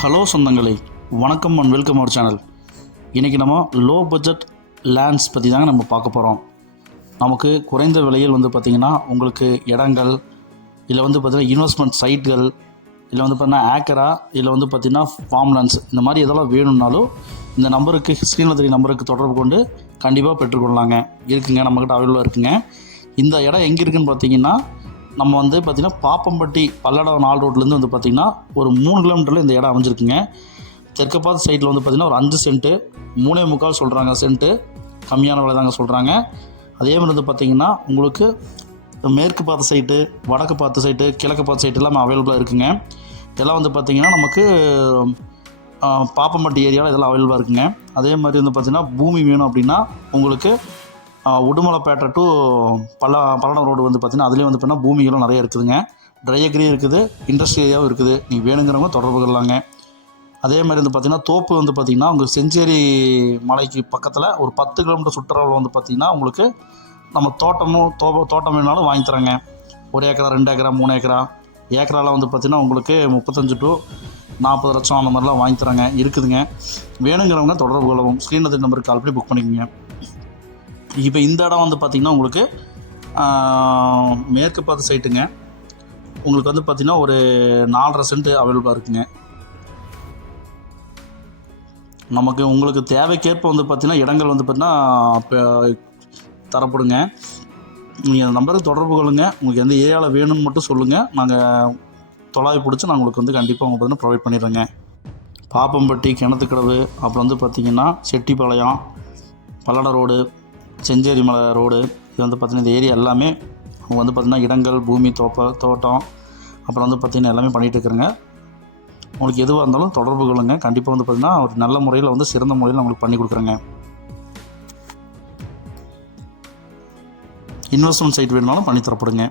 Hello சொந்தங்களே வணக்கம் and welcome our channel இன்றைக்கி நம்ம லோ பட்ஜெட் லேண்ட்ஸ் பற்றி தாங்க நம்ம பார்க்க போகிறோம் நமக்கு குறைந்த விலையில் வந்து பார்த்திங்கன்னா உங்களுக்கு இடங்கள் இல்லை வந்து பார்த்திங்கன்னா இன்வெஸ்ட்மெண்ட் சைட்கள் இல்லை வந்து பார்த்தீங்கன்னா ஆக்கரா இல்லை வந்து பார்த்திங்கன்னா ஃபார்ம் லேண்ட்ஸ் இந்த மாதிரி எதெல்லாம் வேணும்னாலும் இந்த நம்பருக்கு ஸ்க்ரீனில் தெரிய நம்பருக்கு தொடர்பு கொண்டு கண்டிப்பாக பெற்றுக்கொள்ளலாங்க. இருக்குங்க நம்மக்கிட்ட அவைலபிளாக இருக்குங்க. இந்த இடம் எங்கே இருக்குதுன்னு பார்த்தீங்கன்னா நம்ம வந்து பார்த்திங்கன்னா பாப்பம்பட்டி பல்லடம் நாள் ரோட்லேருந்து வந்து பார்த்திங்கன்னா ஒரு மூணு கிலோமீட்டரில் இந்த இடம் அமைஞ்சிருக்குங்க. தெற்கு பார்த்த சைட்டில் வந்து பார்த்திங்கன்னா ஒரு அஞ்சு சென்ட்டு மூணே முக்கால் சொல்கிறாங்க சென்ட்டு கம்மியான விலை தாங்க சொல்கிறாங்க அதே மாதிரி வந்து பார்த்திங்கன்னா உங்களுக்கு மேற்கு பார்த்த சைட்டு வடக்கு பார்த்த சைட்டு கிழக்கு பார்த்த சைட்டு எல்லாமே அவைலபிளாக இருக்குங்க. இதெல்லாம் வந்து பார்த்திங்கன்னா நமக்கு பாப்பம்பட்டி ஏரியாவில் இதெல்லாம் அவைலபிளாக இருக்குங்க. அதே மாதிரி வந்து பார்த்திங்கன்னா பூமி வேணும் அப்படின்னா உங்களுக்கு உடுமலைப்பேட்டை டு பல்ல பல்லடம் ரோடு வந்து பார்த்திங்கன்னா அதுலேயும் வந்து பார்த்தீங்கன்னா பூமிகளும் நிறைய இருக்குதுங்க. ட்ரை அக்ரி இருக்குது இண்டஸ்ட்ரி ஏரியாவும் இருக்குது. நீங்கள் வேணுங்கிறவங்க தொடர்பு கொள்ளலாங்க. அதே மாதிரி வந்து பார்த்திங்கன்னா தோப்பு வந்து பார்த்திங்கன்னா உங்களுக்கு செஞ்சேரி மலைக்கு பக்கத்தில் ஒரு பத்து கிலோமீட்டர் சுற்றுலாவில் வந்து பார்த்திங்கன்னா உங்களுக்கு நம்ம தோட்டமும் தோ தோட்டம் வேணாலும் வாங்கி தராங்க. ஒரு ஏக்கரா ரெண்டு ஏக்கரா மூணு ஏக்கரா. ஏக்கராலாம் வந்து பார்த்திங்கன்னா உங்களுக்கு முப்பத்தஞ்சு டு நாற்பது லட்சம் அந்த மாதிரிலாம் வாங்கி தராங்க. இருக்குதுங்க. வேணுங்கிறவங்க தொடர்பு கொள்ளவும். ஸ்க்ரீனில் நம்பருக்கு கால் பண்ணி புக் பண்ணிக்கோங்க. இப்போ இந்த இடம் வந்து பார்த்திங்கன்னா உங்களுக்கு மேற்கு பார்த்த சைட்டுங்க உங்களுக்கு வந்து பார்த்திங்கன்னா ஒரு நாலரை சென்ட் அவைலபிளாக இருக்குங்க. நமக்கு உங்களுக்கு தேவைக்கேற்ப வந்து பார்த்திங்கன்னா இடங்கள் வந்து பார்த்திங்கன்னா இப்போ தரப்படுங்க. நீங்கள் அந்த நம்பருக்கு தொடர்பு கொள்ளுங்கள் உங்களுக்கு எந்த ஏரியாவில் வேணும்னு மட்டும் சொல்லுங்கள் நாங்கள் தொலாவி பிடிச்சி நான் உங்களுக்கு வந்து கண்டிப்பாக உங்களுக்கு வந்து ப்ரொவைட் பண்ணிடுறேங்க. பாப்பம்பட்டி கிணத்துக்கடவு அப்புறம் வந்து பார்த்திங்கன்னா செட்டிப்பாளையம் பல்லட ரோடு செஞ்சேரி மலை ரோடு இது வந்து பார்த்திங்கன்னா இந்த ஏரியா எல்லாமே அவங்க வந்து பார்த்திங்கன்னா இடங்கள் பூமி தோப்ப தோட்டம் அப்புறம் வந்து பார்த்திங்கன்னா எல்லாமே பண்ணிகிட்டு இருக்கிறேங்க. உங்களுக்கு எதுவாக இருந்தாலும் தொடர்பு கொள்ளுங்க. கண்டிப்பாக வந்து பார்த்திங்கன்னா ஒரு நல்ல முறையில் வந்து சிறந்த முறையில் உங்களுக்கு பண்ணி கொடுக்குறேங்க. இன்வெஸ்ட்மெண்ட் சைட் வேணுனாலும் பண்ணி தரப்படுங்க.